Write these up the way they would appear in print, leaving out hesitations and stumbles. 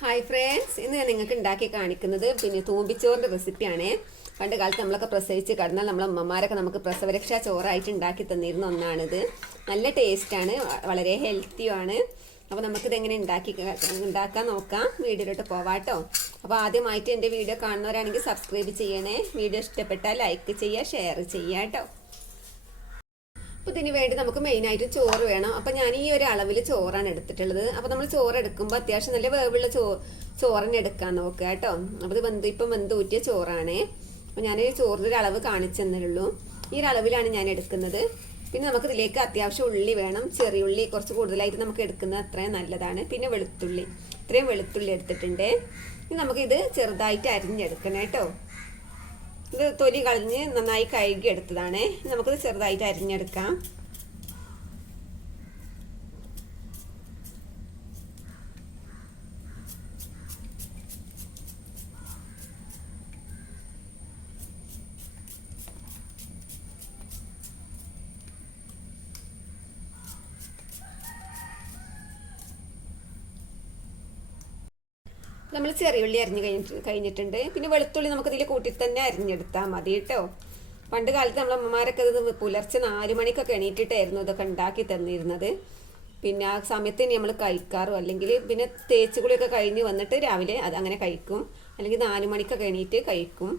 Hi friends, ഇന്ന് ഞാൻ നിങ്ങൾക്ക് ഉണ്ടാക്കി കാണിക്കുന്നത് തൂമ്പിച്ചോറിൻ്റെ റെസിപ്പിയാണ്. പണ്ട് കാലത്ത് നമ്മളൊക്കെ പ്രസവിച്ച് കിടന്നാൽ നമ്മളെ അമ്മമാരൊക്കെ നമുക്ക് പ്രസവരക്ഷാ ചോറായിട്ട് ഉണ്ടാക്കി തന്നിരുന്ന ഒന്നാണിത്. നല്ല ടേസ്റ്റാണ്, വളരെ ഹെൽത്തിയുമാണ്. അപ്പോൾ നമുക്കിത് എങ്ങനെ ഉണ്ടാക്കാൻ നോക്കാം. വീഡിയോയിലോട്ട് പോവാട്ടോ. അപ്പോൾ ആദ്യമായിട്ട് എൻ്റെ വീഡിയോ കാണുന്നവരാണെങ്കിൽ സബ്സ്ക്രൈബ് ചെയ്യണേ. വീഡിയോ ഇഷ്ടപ്പെട്ടാൽ ലൈക്ക് ചെയ്യുക, ഷെയർ ചെയ്യുക കേട്ടോ. അപ്പോൾ ഇതിന് വേണ്ടി നമുക്ക് മെയിനായിട്ട് ചോറ് വേണം. അപ്പോൾ ഞാൻ ഈ ഒരു അളവിൽ ചോറാണ് എടുത്തിട്ടുള്ളത്. അപ്പോൾ നമ്മൾ ചോറ് എടുക്കുമ്പോൾ അത്യാവശ്യം നല്ല വേവുള്ള ചോറിന് എടുക്കാൻ നോക്കുക കേട്ടോ. അപ്പോൾ ഇത് ഇപ്പം വെന്തൂറ്റിയ ചോറാണ്. അപ്പോൾ ഞാൻ ചോറിൻ്റെ ഒരു അളവ് കാണിച്ചു തന്നുള്ളൂ. ഈ ഒരു അളവിലാണ് ഞാൻ എടുക്കുന്നത്. പിന്നെ നമുക്ക് ഇതിലേക്ക് അത്യാവശ്യം ഉള്ളി വേണം. ചെറിയുള്ളി കുറച്ച് കൂടുതലായിട്ട് നമുക്ക് എടുക്കുന്നത് അത്രയും നല്ലതാണ്. പിന്നെ വെളുത്തുള്ളി, ഇത്രയും വെളുത്തുള്ളി എടുത്തിട്ടുണ്ട്. ഇനി നമുക്കിത് ചെറുതായിട്ട് അരിഞ്ഞെടുക്കണം കേട്ടോ. ഇത് തൊലി കളഞ്ഞ് നന്നായി കഴുകി എടുത്തതാണ്. നമുക്കിത് ചെറുതായിട്ട് അരിഞ്ഞെടുക്കാം. നമ്മൾ ചെറിയുള്ളി അരിഞ്ഞ് കഴിഞ്ഞിട്ടുണ്ട്. പിന്നെ വെളുത്തുള്ളി നമുക്കിതിൽ കൂട്ടി തന്നെ അരിഞ്ഞെടുത്താൽ മതി കേട്ടോ. പണ്ട് കാലത്ത് നമ്മളെ അമ്മമാരൊക്കെ ഇത് പുലർച്ചെ 4 മണിക്കൊക്കെ എണീറ്റിട്ടായിരുന്നു ഇതൊക്കെ ഉണ്ടാക്കി തന്നിരുന്നത്. പിന്നെ ആ സമയത്ത് ഇനി നമ്മൾ കഴിക്കാറും, അല്ലെങ്കിൽ പിന്നെ തേച്ചുകുളിയൊക്കെ കഴിഞ്ഞ് വന്നിട്ട് രാവിലെ അത് അങ്ങനെ കഴിക്കും, അല്ലെങ്കിൽ 4 മണിക്കൊക്കെ എണീറ്റ് കഴിക്കും.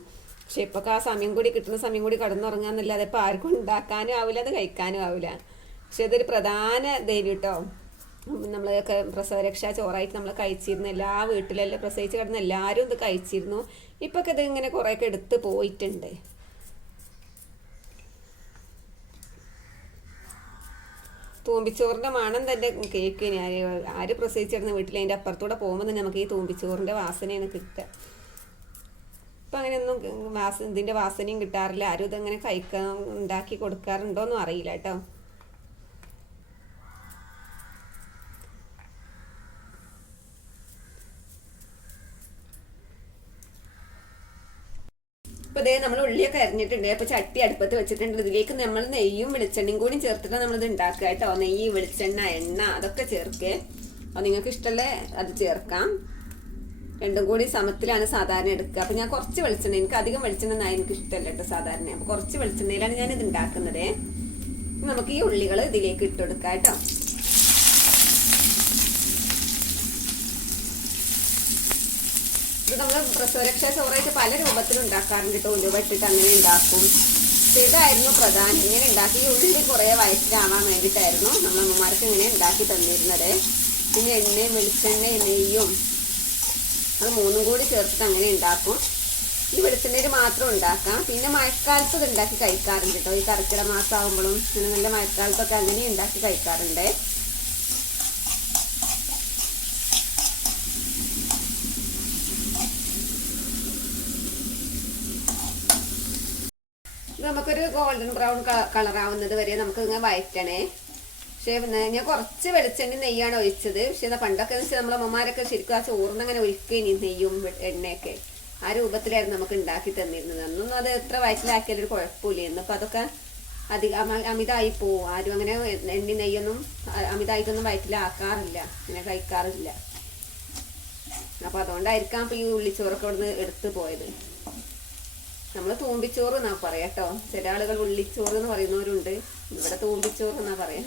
പക്ഷെ ഇപ്പൊക്കെ ആ സമയം കൂടി കിട്ടുന്ന സമയം കൂടി കടന്നുറങ്ങാന്നല്ലാതെ ഇപ്പോൾ ആർക്കും ഉണ്ടാക്കാനും ആവില്ല, അത് കഴിക്കാനും ആവില്ല. പക്ഷെ ഇതൊരു പ്രധാന ഇതായിരുന്നു കേട്ടോ. നമ്മളൊക്കെ പ്രസവരക്ഷാ ചോറായിട്ട് നമ്മൾ കഴിച്ചിരുന്നു. എല്ലാ വീട്ടിലെല്ലാം പ്രസവിച്ച് കിടന്ന എല്ലാവരും ഇത് കഴിച്ചിരുന്നു. ഇപ്പൊക്കെ ഇത് ഇങ്ങനെ കുറേയൊക്കെ എടുത്ത് പോയിട്ടുണ്ട്. തൂമ്പിച്ചോറിൻ്റെ മണം തന്നെ കേൾക്കിന്. ആര് പ്രസവിച്ചിരുന്ന വീട്ടിൽ അതിൻ്റെ അപ്പുറത്തൂടെ പോകുമ്പോൾ തന്നെ നമുക്ക് ഈ തൂമ്പിച്ചോറിൻ്റെ വാസനയാണ് കിട്ടുക. ഇപ്പം അങ്ങനെയൊന്നും ഇതിൻ്റെ വാസനയും കിട്ടാറില്ല. ആരും ഇതങ്ങനെ ഉണ്ടാക്കി കൊടുക്കാറുണ്ടോയെന്നും അറിയില്ല കേട്ടോ. അപ്പോൾ ഇതേ നമ്മൾ ഉള്ളിയൊക്കെ അരിഞ്ഞിട്ടുണ്ട്. അപ്പോൾ ചട്ടി അടുപ്പത്ത് വെച്ചിട്ടുണ്ട്. ഇതിലേക്ക് നമ്മൾ നെയ്യും വെളിച്ചെണ്ണയും കൂടി ചേർത്തിട്ട് നമ്മളിത് ഉണ്ടാക്കുക കേട്ടോ. നെയ്യ്, വെളിച്ചെണ്ണ, എണ്ണ അതൊക്കെ ചേർക്കുക. അപ്പോൾ നിങ്ങൾക്ക് ഇഷ്ടമുള്ള അത് ചേർക്കാം. രണ്ടും കൂടി സമത്തിലാണ് സാധാരണ എടുക്കുക. അപ്പോൾ ഞാൻ കുറച്ച് വെളിച്ചെണ്ണ, എനിക്ക് അധികം വെളിച്ചെണ്ണ എനിക്ക് ഇഷ്ടമല്ല കേട്ടോ സാധാരണ. അപ്പോൾ കുറച്ച് വെളിച്ചെണ്ണയിലാണ് ഞാനിത് ഉണ്ടാക്കുന്നത്. നമുക്ക് ഈ ഉള്ളികൾ ഇതിലേക്ക് ഇട്ട് കൊടുക്കാം കേട്ടോ. ഇത് നമ്മൾ പ്രസവരക്ഷാ ചോറായിട്ട് പല രൂപത്തിലും ഉണ്ടാക്കാറുണ്ട് കേട്ടോ. ഉലുവ ഇട്ടിട്ട് അങ്ങനെ ഉണ്ടാക്കും. ഇതായിരുന്നു പ്രധാനം. ഇങ്ങനെ ഉണ്ടാക്കി ഉള്ളി കുറേ വയറ്റിലാവാൻ വേണ്ടിയിട്ടായിരുന്നു നമ്മൾ അമ്മമാർക്ക് ഇങ്ങനെ ഉണ്ടാക്കി തന്നിരുന്നത്. പിന്നെ എണ്ണയും വെളിച്ചെണ്ണയും നെയ്യും അത് മൂന്നും കൂടി ചേർത്തിട്ട് അങ്ങനെ ഉണ്ടാക്കും. ഈ വെളിച്ചെണ്ണയിൽ മാത്രം ഉണ്ടാക്കാം. പിന്നെ മഴക്കാലത്ത് ഇത് ഉണ്ടാക്കി കഴിക്കാറുണ്ട് കേട്ടോ. ഈ കർക്കിടക മാസം ആകുമ്പോഴും പിന്നെ നല്ല മഴക്കാലത്തൊക്കെ അങ്ങനെ ഉണ്ടാക്കി കഴിക്കാറുണ്ട്. നമുക്കൊരു ഗോൾഡൻ ബ്രൗൺ കളറാവുന്നത് വരെ നമുക്ക് ഇങ്ങനെ വയറ്റണേ. പക്ഷേ ഞാൻ കുറച്ച് വെളിച്ചെണ്ണ നെയ്യാണ് ഒഴിച്ചത്. പക്ഷെ പണ്ടൊക്കെ എന്ന് വെച്ചാൽ നമ്മളെ അമ്മമാരൊക്കെ ശരിക്കും ആ ചോറിന് അങ്ങനെ ഒഴിക്കുകയും നെയ്യും എണ്ണയൊക്കെ ആ രൂപത്തിലായിരുന്നു നമുക്ക് ഉണ്ടാക്കി തന്നിരുന്നത്. അന്നൊന്നും അത് എത്ര വയറ്റിലാക്കിയാലൊരു കുഴപ്പമില്ല. എന്നിപ്പോൾ അതൊക്കെ അമിതമായി പോവും. ആരും അങ്ങനെ എണ്ണ നെയ്യൊന്നും അമിതമായിട്ടൊന്നും വയറ്റിലാക്കാറില്ല, അങ്ങനെ കഴിക്കാറില്ല. അപ്പോൾ അതുകൊണ്ടായിരിക്കാം ഇപ്പോൾ ഈ ഉള്ളിച്ചോറൊക്കെ ഇവിടുന്ന് എടുത്തു പോയത്. നമ്മൾ തൂമ്പിച്ചോറ് എന്നാ പറയാം കേട്ടോ. ചില ആളുകൾ ഉള്ളിച്ചോറ് എന്ന് പറയുന്നവരുണ്ട്. ഇവിടെ തൂമ്പിച്ചോറ് എന്നാ പറയാ.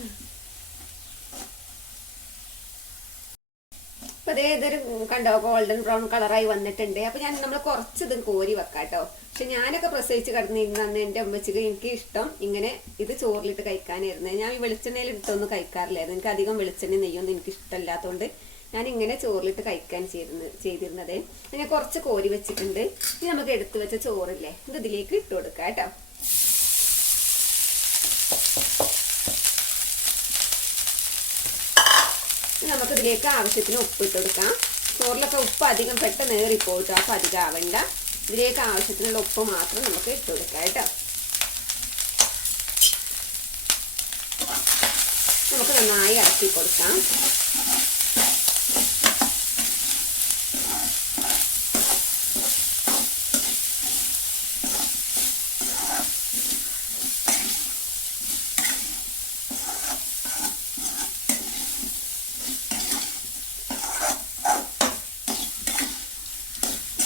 അപ്പൊ അതേ ഇതൊരു കണ്ടോ ഗോൾഡൻ ബ്രൗൺ കളറായി വന്നിട്ടുണ്ട്. അപ്പൊ നമ്മൾ കുറച്ച് ഇത് കോരി വെക്കാം കേട്ടോ. പക്ഷെ ഞാനൊക്കെ പ്രസവിച്ച് കിടന്നിരുന്ന അന്ന് എൻ്റെ അമ്മച്ചിക്ക് എനിക്ക് ഇഷ്ടം ഇങ്ങനെ ഇത് ചോറിലിട്ട് കഴിക്കാനായിരുന്നു. ഞാൻ ഈ വെളിച്ചെണ്ണയിൽ ഇട്ടൊന്നും കഴിക്കാറില്ലായിരുന്നു. എനിക്ക് അധികം വെളിച്ചെണ്ണ നെയ്യൊന്നും എനിക്ക് ഇഷ്ടമല്ലാത്തതുകൊണ്ട് ഞാൻ ഇങ്ങനെ ചോറിലിട്ട് കഴിക്കാൻ ചെയ്തിരുന്നത്. ഞാൻ കുറച്ച് കോരി വെച്ചിട്ടുണ്ട്. ഇനി നമുക്ക് എടുത്തു വെച്ച ചോറില്ലേ ഇത് ഇതിലേക്ക് ഇട്ട് കൊടുക്കാം കേട്ടോ. നമുക്കിതിലേക്ക് ആവശ്യത്തിന് ഉപ്പ് ഇട്ട് കൊടുക്കാം. ചോറിലൊക്കെ ഉപ്പ് അധികം പെട്ടെന്ന് ഏറിപ്പോയിട്ടോ. അപ്പം അധികം ആവണ്ട. ഇതിലേക്ക് ആവശ്യത്തിനുള്ള ഉപ്പ് മാത്രം നമുക്ക് ഇട്ട് കൊടുക്കാം കേട്ടോ. നമുക്ക് നന്നായി ഇളക്കി കൊടുക്കാം.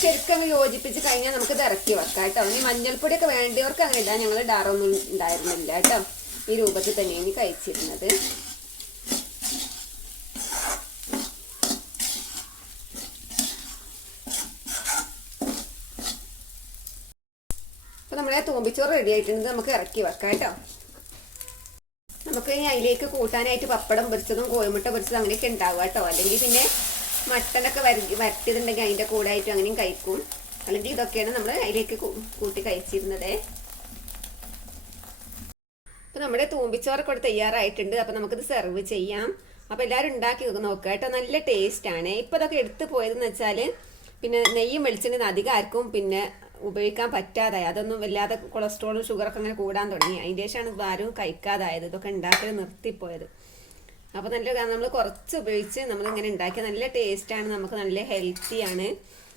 ശരിക്കും യോജിപ്പിച്ച് കഴിഞ്ഞാൽ നമുക്ക് ഇത് ഇറക്കി വെക്കാം കേട്ടോ. ഇനി മഞ്ഞൾപ്പൊടിയൊക്കെ വേണ്ടിയവർക്ക് അങ്ങനെ ഇടാം. ഞങ്ങൾ ഇടാറൊന്നും ഉണ്ടായിരുന്നില്ല കേട്ടോ. ഈ രൂപത്തിൽ തന്നെയാണ് കഴിച്ചിരുന്നത്. അപ്പോൾ നമ്മളെ തൂമ്പിച്ചോറ് റെഡി ആയിട്ടുണ്ട്. നമുക്ക് ഇറക്കി വെക്കാം കേട്ടോ. നമുക്ക് ഇനി അതിലേക്ക് കൂട്ടാനായിട്ട് പപ്പടം പൊരിച്ചതും കോഴിമുട്ട പൊരിച്ചതും അങ്ങനെയൊക്കെ ഉണ്ടാവുക കേട്ടോ. അല്ലെങ്കിൽ പിന്നെ മട്ടനൊക്കെ വരട്ടിയതുണ്ടെങ്കിൽ അതിൻ്റെ കൂടെ ആയിട്ടും അങ്ങനെയും കഴിക്കും. അല്ലെങ്കിൽ ഇതൊക്കെയാണ് നമ്മൾ അതിലേക്ക് കൂട്ടി കഴിച്ചിരുന്നത്. അപ്പോൾ നമ്മുടെ തൂമ്പിച്ചോറൊക്കെ ഇവിടെ തയ്യാറായിട്ടുണ്ട്. അപ്പോൾ നമുക്കിത് സെർവ് ചെയ്യാം. അപ്പോൾ എല്ലാവരും ഉണ്ടാക്കി നോക്കുക കേട്ടോ. നല്ല ടേസ്റ്റാണ്. ഇപ്പോൾ ഇതൊക്കെ എടുത്തു പോയതെന്ന് വെച്ചാൽ പിന്നെ നെയ്യും വെളിച്ചെണ്ണ അധികം ആർക്കും പിന്നെ ഉപയോഗിക്കാൻ പറ്റാതായി. അതൊന്നും വല്ലാതെ കൊളസ്ട്രോളും ഷുഗറൊക്കെ അങ്ങനെ കൂടാൻ തുടങ്ങി. അതിൻ്റെ ശേഷമാണ് ആരും കഴിക്കാതായത്. ഇതൊക്കെ ഉണ്ടാക്കൽ നിർത്തിപ്പോയത്. അപ്പോൾ നല്ല നമ്മൾ കുറച്ച് ഉപയോഗിച്ച് നമ്മളിങ്ങനെ ഉണ്ടാക്കിയ നല്ല ടേസ്റ്റാണ്. നമുക്ക് നല്ല ഹെൽത്തിയാണ്.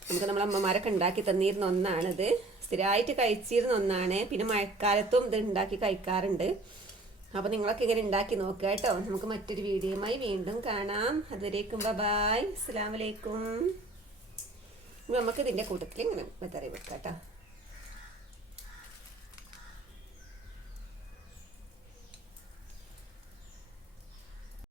നമുക്ക് നമ്മളെ അമ്മമാരൊക്കെ ഉണ്ടാക്കി തന്നിരുന്ന ഒന്നാണിത്. സ്ഥിരമായിട്ട് കഴിച്ചിരുന്ന ഒന്നാണ്. പിന്നെ മഴക്കാലത്തും ഇത് ഉണ്ടാക്കി കഴിക്കാറുണ്ട്. അപ്പോൾ നിങ്ങളൊക്കെ ഇങ്ങനെ ഉണ്ടാക്കി നോക്കുക കേട്ടോ. നമുക്ക് മറ്റൊരു വീഡിയോയുമായി വീണ്ടും കാണാം. അതുവരേക്കും ബൈ. അസ്സലാമു അലൈക്കും. നമുക്ക് ഇതിൻ്റെ കൂട്ടത്തിൽ ഇങ്ങനെ വെതറി വെക്കാം കേട്ടോ.